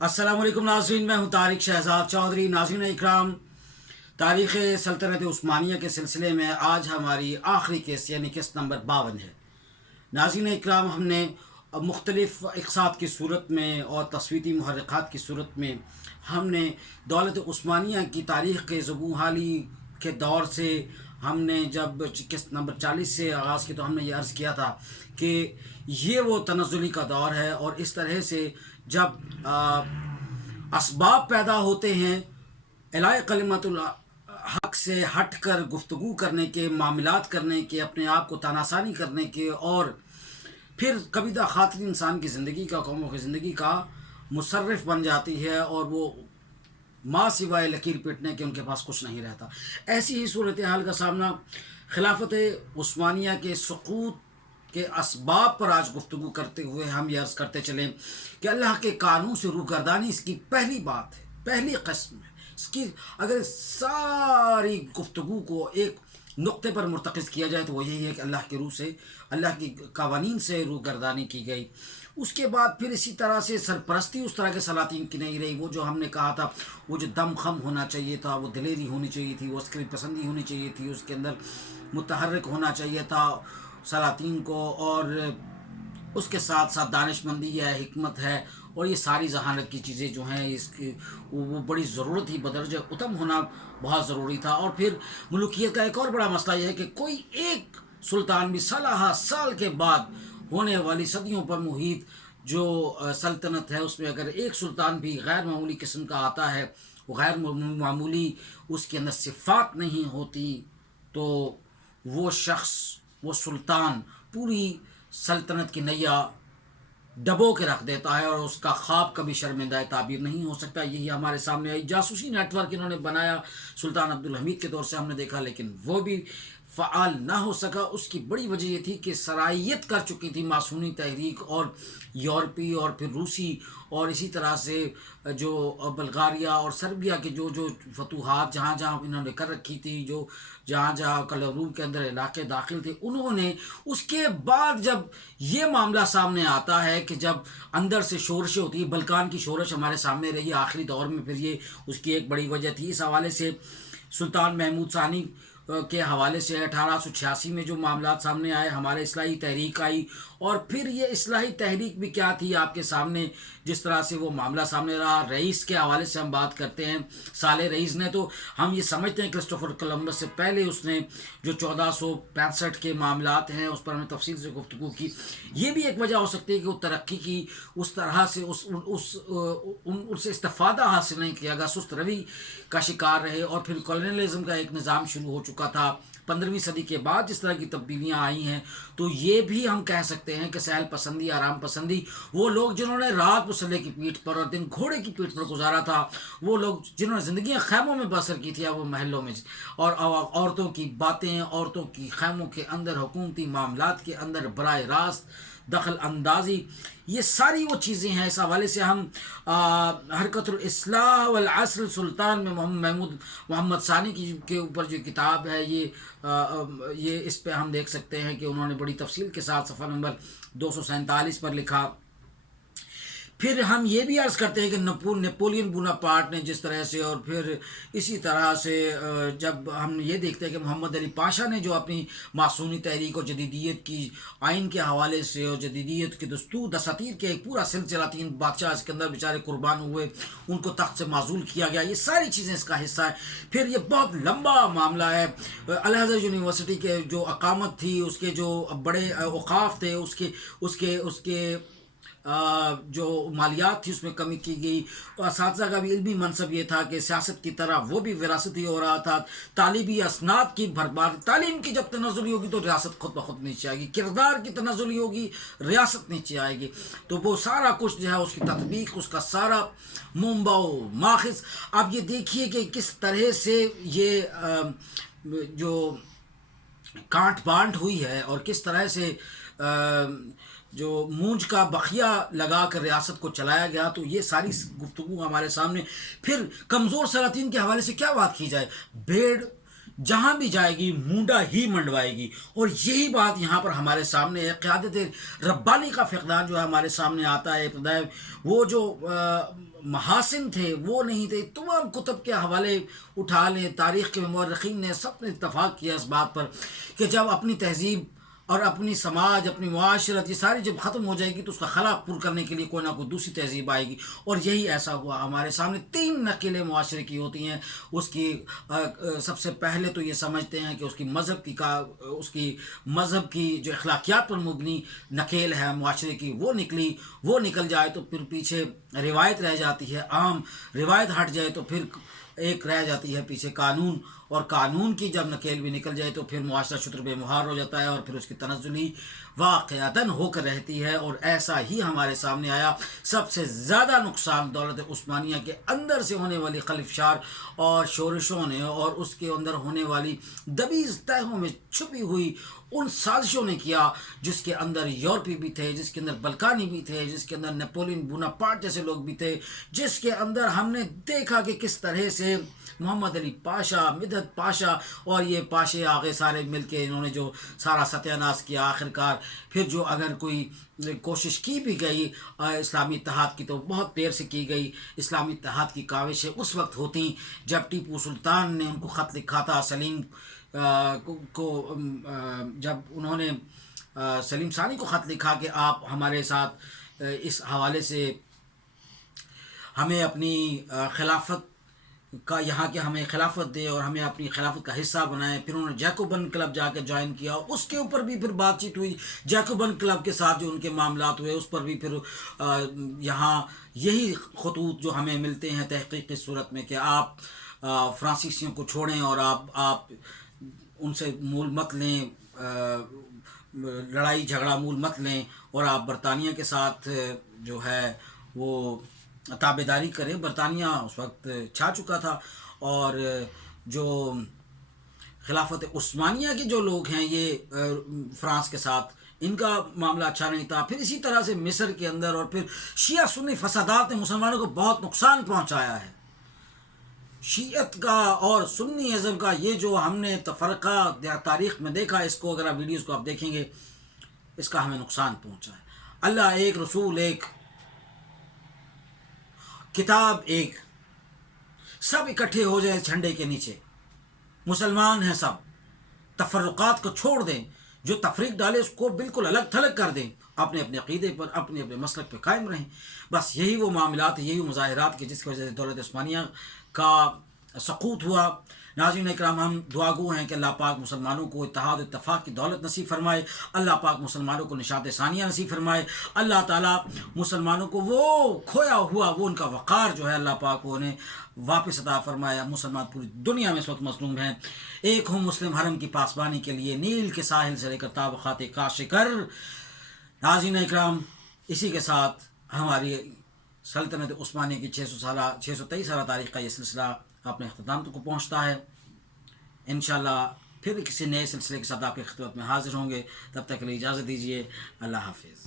अस्सलाम वालेकुम नाज़रीन, मैं हूं तारिक शहजाद चौधरी। नाज़रीन इकराम, तारीख़ सल्तनत उस्मानिया के सिलसिले में आज हमारी आखिरी किस्त यानी किस्त नंबर 52 है। नाज़रीन इकराम, हमने मुख्तलिफ़ इक़साद की सूरत में और तस्वीती मुहर्रिकात की सूरत में हमने दौलत उस्मानिया की तारीख़ के ज़बून हाली के दौर से हमने जब किस्त नंबर 40 से आगाज़ की तो हमने ये अर्ज़ किया था कि ये वो तनज़्ज़ुली का दौर है और इस तरह से जब असबाब पैदा होते हैं इलाए कलिमतुल हक़ से हट कर गुफ्तगू करने के, मामलात करने के, अपने आप को तानासानी करने के, और फिर कबीदा खातिर इंसान की ज़िंदगी का, कौमों की ज़िंदगी का मुसर्रिफ़ बन जाती है और वो माँ सिवाय लकीर पीटने के उनके पास कुछ नहीं रहता। ऐसी ही सूरत हाल का सामना खिलाफत उस्मानिया के सुक़ूत के असबाब पर आज गुफ्तगू करते हुए हम ये अर्ज़ करते चलें कि अल्लाह के कानून से रूगर्दानी इसकी पहली बात है, पहली क़स्म है। इसकी अगर सारी गुफ्तगू को एक नुक्ते पर मुर्तकिज़ किया जाए तो वो यही है कि अल्लाह के रूह से, अल्लाह की कवानीन से रूगर्दानी की गई। उसके बाद फिर इसी तरह से सरपरस्ती उस तरह के सलातीन की नहीं रही। वो जो हमने कहा था, वो जो दम खम होना चाहिए था, वो दिलेरी होनी चाहिए थी, वो अस्करी पसंदी होनी चाहिए थी, उसके अंदर मुतहर्रिक होना चाहिए था सलातीन को, और उसके साथ साथ दानिशमंदी है, हिकमत है, और ये सारी जहानत की चीज़ें जो हैं इसकी वो बड़ी ज़रूरत थी, बदरज उतम होना बहुत ज़रूरी था। और फिर मुल्कियत का एक और बड़ा मसला यह है कि कोई एक सुल्तान भी सलाह साल के बाद होने वाली सदियों पर मुहित जो सल्तनत है उसमें अगर एक सुल्तान भी गैर मामूली किस्म का आता है, वो गैर मामूली उसके अंदर सिफ़ात नहीं होती, तो वो शख्स, वो सुल्तान पूरी सल्तनत की नैया डबो के रख देता है और उसका ख्वाब कभी शर्मिंदा ताबीर नहीं हो सकता। यही हमारे सामने आई जासूसी नेटवर्क इन्होंने बनाया सुल्तान अब्दुल हमीद के दौर से हमने देखा, लेकिन वो भी फ़आल ना हो सका। उसकी बड़ी वजह ये थी कि सरायत कर चुकी थी मासूनी तहरीक और यूरोपी और फिर रूसी और इसी तरह से जो बल्गारिया और सर्बिया के जो जो फतूहात जहाँ जहाँ इन्होंने कर रखी थी, जो जहाँ जहाँ कलरूम के अंदर इलाके दाखिल थे, उन्होंने उसके बाद जब ये मामला सामने आता है कि जब अंदर से शोरशें होती है, बल्कान की शोरश हमारे सामने रही आखिरी दौर में, फिर ये उसकी एक बड़ी वजह थी। इस हवाले से सुल्तान महमूद सानी के हवाले से 1886 में जो मामलात सामने आए, हमारे इस्लाही तहरीक आई, और फिर ये इस्लाही तहरीक भी क्या थी आपके सामने, जिस तरह से वो मामला सामने रहा। रईस के हवाले से हम बात करते हैं, साले रईस ने, तो हम ये समझते हैं क्रिस्टोफर कोलंबस से पहले उसने जो 1465 के मामलात हैं उस पर हमने तफसील से गुफ्तगू की। ये भी एक वजह हो सकती है कि वो तरक्की की उस तरह से उससे इस्तिफ़ादा हासिल नहीं किया गया, सुस्त रवि का शिकार रहे, और फिर कॉलोनियलिज्म का एक निज़ाम शुरू हो चुका था 15वीं सदी के बाद। जिस तरह की तब्दीलियाँ आई हैं, तो ये भी हम कह सकते हैं कि सहल पसंदी, आराम पसंदी, वो लोग जिन्होंने रात मुसल्ले की पीठ पर और दिन घोड़े की पीठ पर गुजारा था, वो लोग जिन्होंने ज़िंदगियाँ खैमों में बसर की थी, अब वो महलों में, और औरतों की बातें, औरतों की खैमों के अंदर, हुकूमती मामलात के अंदर बराह रास्त दखल अंदाज़ी, ये सारी वो चीज़ें हैं। इस हवाले से हम हरकतुल इस्लाह वल अस्र सुल्तान में महमूद मोहम्मद सानी की के ऊपर जो किताब है, ये इस पे हम देख सकते हैं कि उन्होंने बड़ी तफसील के साथ सफ़ा नंबर 247 पर लिखा। फिर हम ये भी अर्ज़ करते हैं कि नेपोलियन बोनापार्ट ने जिस तरह से, और फिर इसी तरह से जब हम ये देखते हैं कि मोहम्मद अली पाशा ने जो अपनी मासूनी तहरीक और जदीदियत की आइन के हवाले से और जदीदियत के दस्तूर दसातीर के एक पूरा सिलसिला, 3 बादशाह इसके अंदर बेचारे कुर्बान हुए, उनको तख्त से माजूल किया गया, ये सारी चीज़ें इसका हिस्सा है। फिर ये बहुत लंबा मामला है। अल-अज़हर यूनिवर्सिटी के जो अकामत थी, उसके जो बड़े औक़ाफ़ थे, उसके जो मालियात थी उसमें कमी की गई। असातिज़ा का भी इल्मी मनसब ये था कि सियासत की तरह वो भी विरासती हो रहा था। तालिबी असनाद की भरमार, तालीम की जब तनज़्ज़ुली होगी तो रियासत खुद ब खुद नीचे आएगी, किरदार की तनज़्ज़ुली होगी रियासत नीचे आएगी। तो वो सारा कुछ जो है उसकी तत्बीक, उसका सारा मुंबाओ माखिज़। अब ये देखिए कि किस तरह से ये जो कांट बांट हुई है और किस तरह से जो मूंज का बखिया लगा कर रियासत को चलाया गया। तो ये सारी गुफ्तगू हमारे सामने। फिर कमज़ोर सलातीन के हवाले से क्या बात की जाए। भेड़ جہاں بھی جائے گی مونڈا ہی منڈوائے گی. اور یہی بات یہاں پر ہمارے سامنے ہے. قیادت ربانی کا فقدان جو ہے ہمارے سامنے آتا ہے. ابتدائی وہ جو محاسن تھے وہ نہیں تھے. تمام کتب کے حوالے اٹھا لیں, تاریخ کے مورخین نے سب نے اتفاق کیا اس بات پر کہ جب اپنی تہذیب اور اپنی سماج, اپنی معاشرت یہ ساری جب ختم ہو جائے گی تو اس کا خلا پر کرنے کے لیے کوئی نہ کوئی دوسری تہذیب آئے گی. اور یہی ایسا ہوا. ہمارے سامنے 3 نقلیں معاشرے کی ہوتی ہیں. اس کی سب سے پہلے تو یہ سمجھتے ہیں کہ اس کی مذہب کی جو اخلاقیات پر مبنی نکیل ہے معاشرے کی وہ نکل جائے تو پھر پیچھے روایت رہ جاتی ہے. عام روایت ہٹ جائے تو پھر ایک رہ جاتی ہے پیچھے قانون. اور قانون کی جب نکیل بھی نکل جائے تو پھر معاشرہ شتر بے مہار ہو جاتا ہے اور پھر اس کی تنزلی واقعتاً ہو کر رہتی ہے. اور ایسا ہی ہمارے سامنے آیا. سب سے زیادہ نقصان دولت عثمانیہ کے اندر سے ہونے والی خلفشار اور شورشوں نے اور اس کے اندر ہونے والی دبیز تہوں میں چھپی ہوئی ان سازشوں نے کیا, جس کے اندر یورپی بھی تھے, جس کے اندر بلکانی بھی تھے, جس کے اندر نیپولین بوناپارٹ جیسے لوگ بھی تھے, جس کے اندر ہم نے دیکھا کہ کس طرح سے محمد علی پاشا, مدحت پاشا اور یہ پاشے آگے سارے مل کے انہوں نے جو سارا ستیہ ناش کیا. آخرکار پھر جو اگر کوئی کوشش کی بھی گئی اسلامی اتحاد کی تو بہت دیر سے کی گئی. اسلامی اتحاد کی کاوشیں اس وقت ہوتیں جب ٹیپو سلطان نے ان کو خط لکھا تھا سلیم کو, جب انہوں نے سلیم ثانی کو خط لکھا کہ آپ ہمارے ساتھ اس حوالے سے ہمیں اپنی خلافت کا یہاں کے ہمیں خلافت دے اور ہمیں اپنی خلافت کا حصہ بنائیں. پھر انہوں نے جیکوبن کلب جا کے جوائن کیا. اس کے اوپر بھی پھر بات چیت ہوئی. جیکوبن کلب کے ساتھ جو ان کے معاملات ہوئے اس پر بھی پھر یہاں یہی خطوط جو ہمیں ملتے ہیں تحقیق کی صورت میں کہ آپ فرانسیسیوں کو چھوڑیں اور آپ ان سے مول مت لیں, لڑائی جھگڑا مول مت لیں اور آپ برطانیہ کے ساتھ جو ہے وہ تابع داری کریں. برطانیہ اس وقت چھا چکا تھا اور جو خلافت عثمانیہ کے جو لوگ ہیں یہ فرانس کے ساتھ ان کا معاملہ اچھا نہیں تھا. پھر اسی طرح سے مصر کے اندر اور پھر شیعہ سنی فسادات نے مسلمانوں کو بہت نقصان پہنچایا ہے. شیعت کا اور سنی ازم کا یہ جو ہم نے تفرقہ تاریخ میں دیکھا, اس کو اگر آپ ویڈیوز کو آپ دیکھیں گے اس کا ہمیں نقصان پہنچا ہے. اللہ ایک, رسول ایک, کتاب ایک, سب اکٹھے ہو جائیں جھنڈے کے نیچے. مسلمان ہیں سب, تفرقات کو چھوڑ دیں. جو تفریق ڈالے اس کو بالکل الگ تھلگ کر دیں. اپنے اپنے عقیدے پر اپنے اپنے مسلک پہ قائم رہیں. بس یہی وہ معاملات ہیں, یہی مظاہرات کے جس کی وجہ سے دولت عثمانیہ کا سقوط ہوا. ناظرین اکرام, ہم دعا گو ہیں کہ اللہ پاک مسلمانوں کو اتحاد و اتفاق کی دولت نصیب فرمائے. اللہ پاک مسلمانوں کو نشاط ثانیہ نصیب فرمائے. اللہ تعالیٰ مسلمانوں کو وہ کھویا ہوا وہ ان کا وقار جو ہے اللہ پاک وہ انہیں واپس عطا فرمایا. مسلمان پوری دنیا میں اس وقت مظلوم ہیں. ایک ہوں مسلم حرم کی پاسبانی کے لیے نیل کے ساحل سے لے کر طابقات کاشکر. ناظرین اکرام, اسی کے ساتھ ہماری سلطنت عثمانیہ کی 623 سالہ تاریخ کا یہ سلسلہ اپنے اختتام تک کو پہنچتا ہے. انشاءاللہ پھر کسی نئے سلسلے کے ساتھ آپ کی خدمت میں حاضر ہوں گے. تب تک کے لیے اجازت دیجیے. اللہ حافظ.